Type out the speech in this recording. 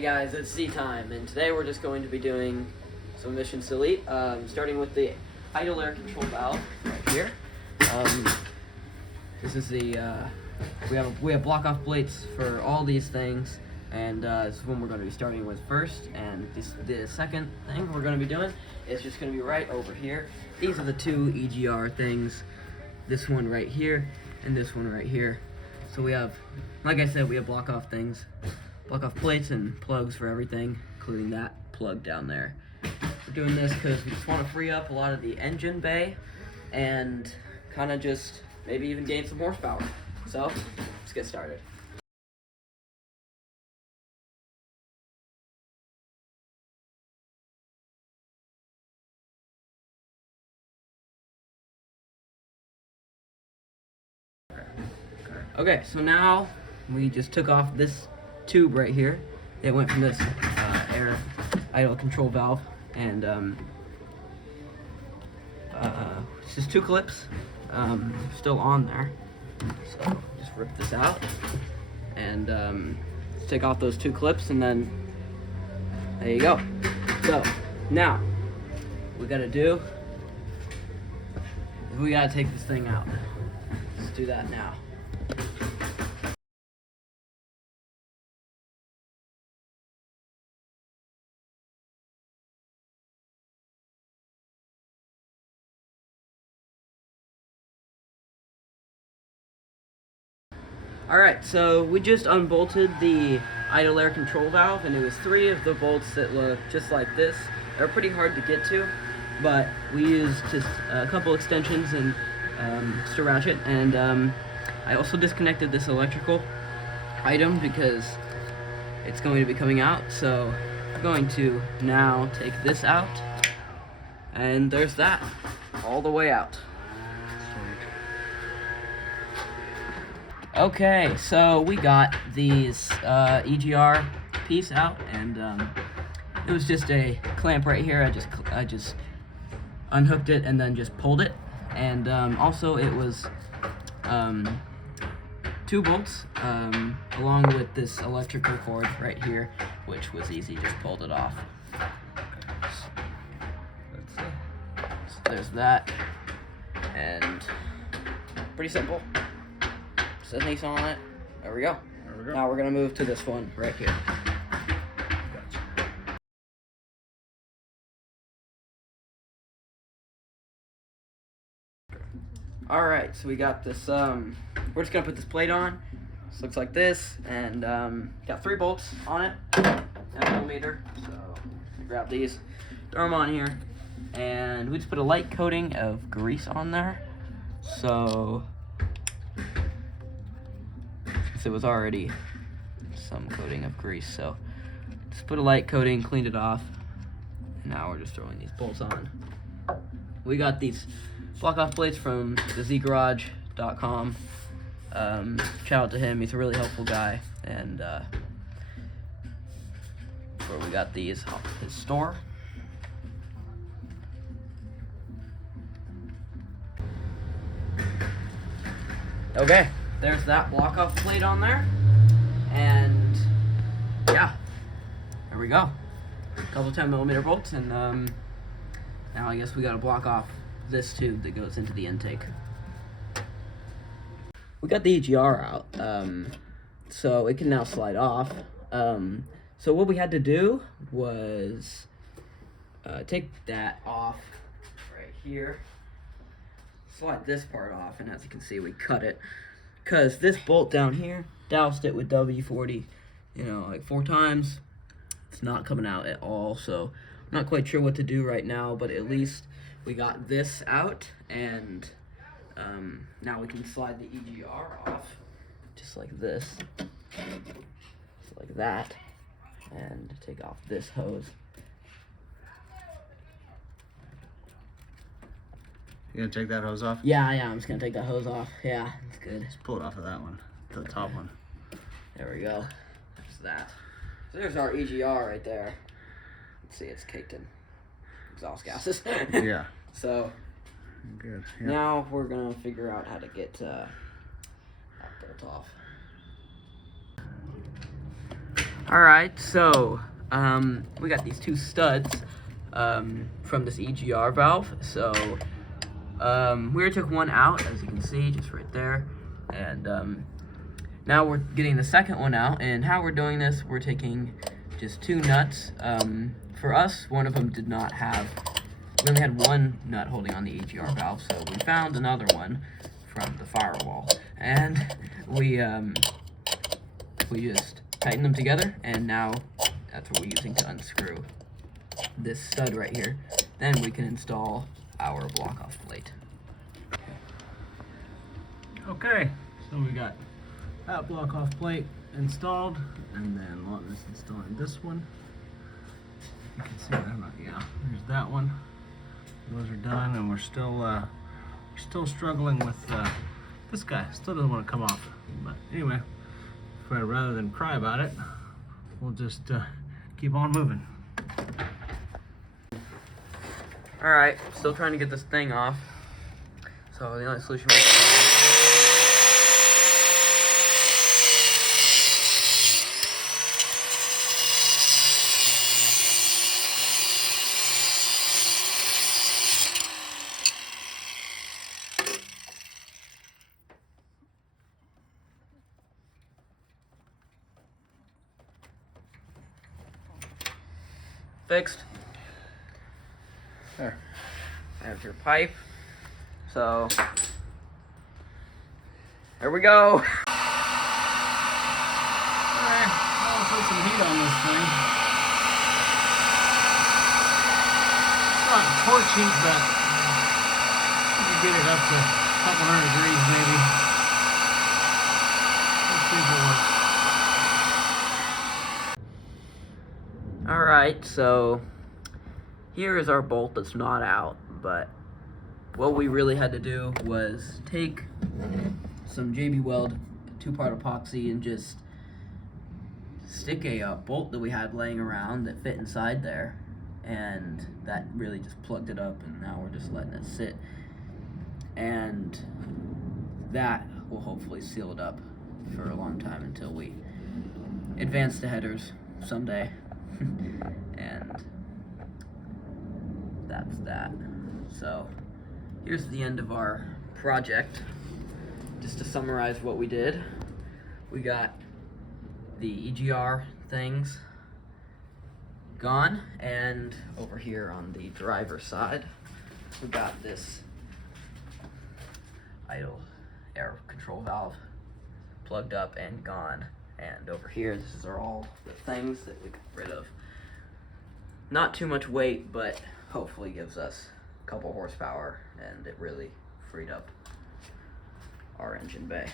Hey guys, it's Z time, and today we're just going to be doing some missions to delete, starting with the idle air control valve right here. This is the we have block off plates for all these things, and this is one we're going to be starting with first. And the second thing we're going to be doing is just going to be right over here. These are the two EGR things. This one right here, and this one right here. So we have, like I said, we have block off things. Block off plates and plugs for everything, including that plug down there. We're doing this because we just want to free up a lot of the engine bay and kind of just maybe even gain some horsepower. So, let's get started. Okay, so now we just took off this tube right here. It went from this air idle control valve, and it's just two clips still on there. So just rip this out and take off those two clips, and then there you go. So now what we gotta do is we gotta take this thing out. Let's do that now. Alright, so we just unbolted the idle air control valve, and it was 3 of the bolts that look just like this. They're pretty hard to get to, but we used just a couple extensions and just a ratchet, and I also disconnected this electrical item because it's going to be coming out. So I'm going to now take this out, and there's that, all the way out. Okay, so we got these EGR piece out, and it was just a clamp right here. I just unhooked it and then just pulled it, and also it was 2 bolts along with this electrical cord right here, which was easy, just pulled it off. So there's that, and pretty simple. Set these on it. There we go. Now we're gonna move to this one right here. All right, so we got this. We're just gonna put this plate on. This looks like this, and got 3 bolts on it, 10mm. So grab these, throw them on here, and we just put a light coating of grease on there. So it was already some coating of grease, so just put a light coating, cleaned it off, and now we're just throwing these bolts on. We got these block off plates from the zgarage.com. Shout out to him, he's a really helpful guy, and where we got these off his store. Okay, there's that block off plate on there, and yeah, there we go. A couple 10mm bolts, and now I guess we gotta block off this tube that goes into the intake. We got the EGR out, so it can now slide off. So what we had to do was take that off right here, slide this part off, and as you can see, we cut it. Because this bolt down here, doused it with W40, like 4 times. It's not coming out at all, so I'm not quite sure what to do right now, but at least we got this out, and now we can slide the EGR off, just like this, just like that, and take off this hose. You gonna take that hose off? Yeah, I'm just gonna take that hose off. Yeah, that's good. Just pull it off of that one, the top one. There we go. There's that. So there's our EGR right there. Let's see, it's caked in exhaust gases. Yeah. So good. Yeah. Now we're gonna figure out how to get that bolt off. Alright, so we got these two studs from this EGR valve. So we already took one out, as you can see, just right there. And now we're getting the second one out. And how we're doing this, we're taking just two nuts. For us, one of them did not have, we only had one nut holding on the EGR valve, so we found another one from the firewall. And we just tighten them together, and now that's what we're using to unscrew this stud right here. Then we can install our block-off plate. Okay, so we got that block-off plate installed, and then Lawton is installing this one. You can see that, yeah. There's that one. Those are done, and we're still struggling with this guy. Still doesn't want to come off. But anyway, rather than cry about it, we'll just keep on moving. All right, still trying to get this thing off. So the only solution. Fixed. There. There's your pipe. So there we go. Alright, I'll put some heat on this thing. It's not torch heat, but you can get it up to a couple hundred degrees maybe. Let's see if it works. Alright, so here is our bolt that's not out, but what we really had to do was take some JB Weld 2-part epoxy and just stick a bolt that we had laying around that fit inside there, and that really just plugged it up, and now we're just letting it sit, and that will hopefully seal it up for a long time until we advance the headers someday. And that's that. So here's the end of our project. Just to summarize what we did, we got the EGR things gone, and over here on the driver's side we got this idle air control valve plugged up and gone. And over here, this are all the things that we got rid of. Not too much weight, but hopefully gives us a couple horsepower, and it really freed up our engine bay.